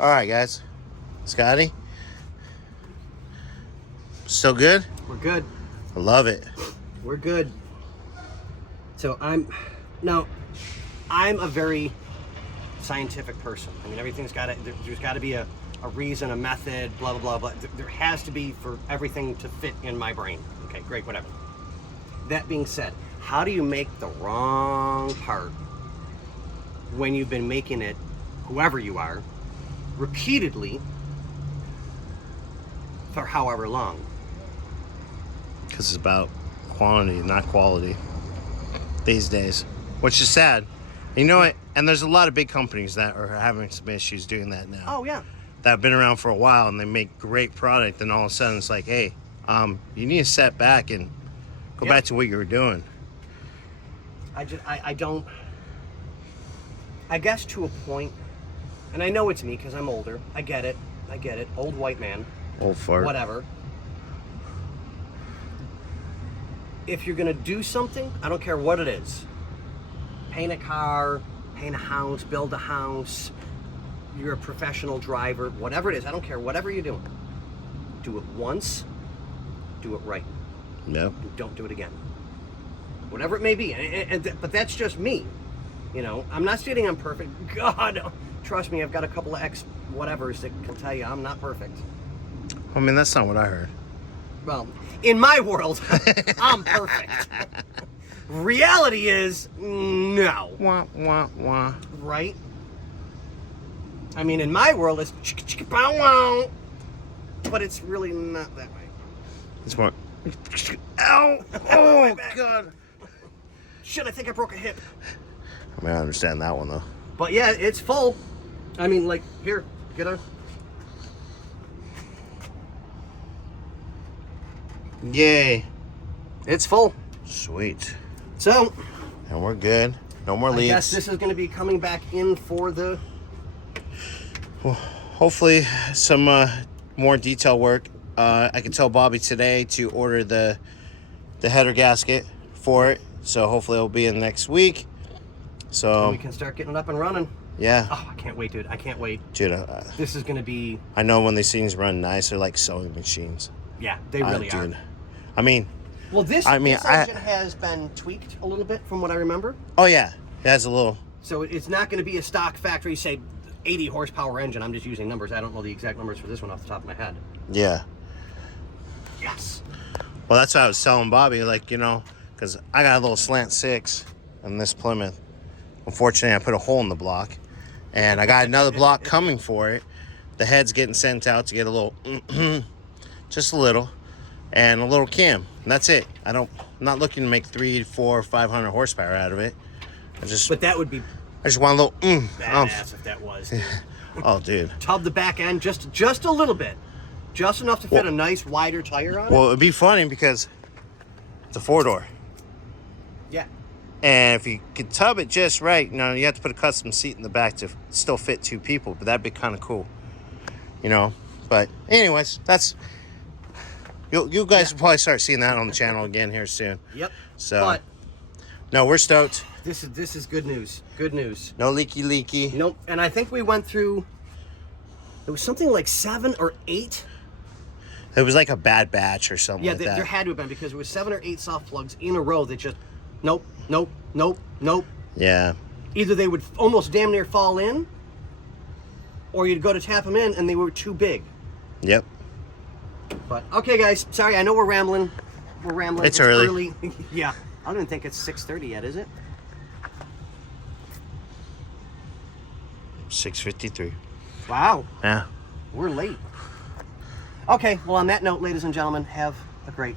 All right, guys. Scotty? Still good? We're good. I love it. We're good. So I'm a very scientific person. I mean, everything's got to, there's got to be a reason, a method, blah, blah, blah, blah. There has to be for everything to fit in my brain. Okay, great, whatever. That being said, how do you make the wrong part when you've been making it, whoever you are, repeatedly for however long? Because it's about quantity, not quality these days, which is sad. You know what? And there's a lot of big companies that are having some issues doing that now. Oh, yeah. That have been around for a while and they make great product, and all of a sudden it's like, hey, you need to set back and go back to what you were doing. I don't, I guess to a point, and I know it's me because I'm older. I get it. Old white man. Old fart. Whatever. If you're gonna do something, I don't care what it is. Paint a car, paint a house, build a house. You're a professional driver, whatever it is. I don't care. Whatever you're doing, do it once. Do it right. Yep. Don't do it again. Whatever it may be. But that's just me. You know, I'm not stating I'm perfect. God, trust me, I've got a couple of ex-whatevers that can tell you I'm not perfect. I mean, that's not what I heard. Well, in my world, I'm perfect. Reality is, no. Wah, wah, wah. Right? I mean, in my world, it's chicka chicka bow wow. But it's really not that way. It's more. Ow! Oh, God. Shit, I think I broke a hip. I mean, I understand that one, though. But yeah, it's full. I mean, like, here, get a... Yay. It's full. Sweet. So... And we're good. No more leaks. I guess this is going to be coming back in for the... Well, hopefully, some more detail work. I can tell Bobby today to order the header gasket for it. So hopefully it'll be in next week. So and we can start getting it up and running. Yeah. Oh, I can't wait, dude. I can't wait. Dude, this is going to be... I know when these things run nice, they're like sewing machines. Yeah, they really are. Dude. I mean... Well, this engine has been tweaked a little bit from what I remember. Oh, yeah. It has a little... So it's not going to be a stock factory, say, 80 horsepower engine. I'm just using numbers. I don't know the exact numbers for this one off the top of my head. Yeah. Yes. Well, that's what I was telling Bobby, like, you know, because I got a little slant 6 on this Plymouth. Unfortunately, I put a hole in the block, and I got another block coming for it. The head's getting sent out to get a little, just a little, and a little cam. And that's it. I'm not looking to make 300, 400, 500 horsepower out of it. But that would be... I just want a little badass if that was. Dude. Oh, dude. Tub the back end just a little bit. Just enough to fit a nice wider tire on it. Well, it'd be funny because it's a 4-door. Yeah. And if you could tub it just right, you know, you have to put a custom seat in the back to still fit 2 people, but that'd be kind of cool, you know. But anyways, that's... You guys will probably start seeing that on the channel again here soon. Yep. So, but no, we're stoked. This is good news. Good news. No leaky. Nope. And I think we went through... It was something like 7 or 8. It was like a bad batch or something like that. Yeah, there had to have been because it was 7 or 8 soft plugs in a row that just... Nope. Yeah. Either they would almost damn near fall in, or you'd go to tap them in and they were too big. Yep. But, okay, guys. Sorry, I know we're rambling. It's early. Yeah. I don't even think it's 6:30 yet, is it? 6:53. Wow. Yeah. We're late. Okay, well, on that note, ladies and gentlemen, have a great